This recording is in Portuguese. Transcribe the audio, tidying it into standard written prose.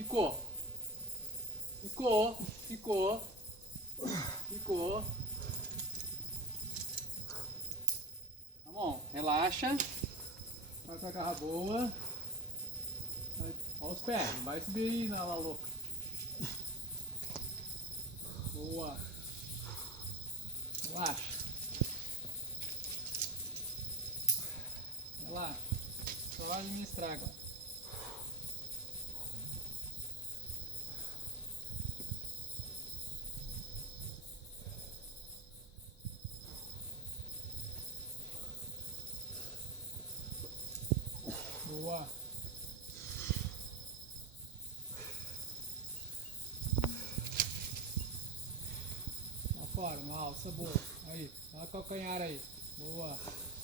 Ficou. Ficou. Ficou. Ficou. Tá bom. Relaxa. Faz a garra boa. Olha os pés. Não vai subir aí na louca. Boa. Relaxa. Relaxa. Só administrar agora. Boa. Lá fora, uma alça boa. Aí, dá o calcanhar aí. Boa.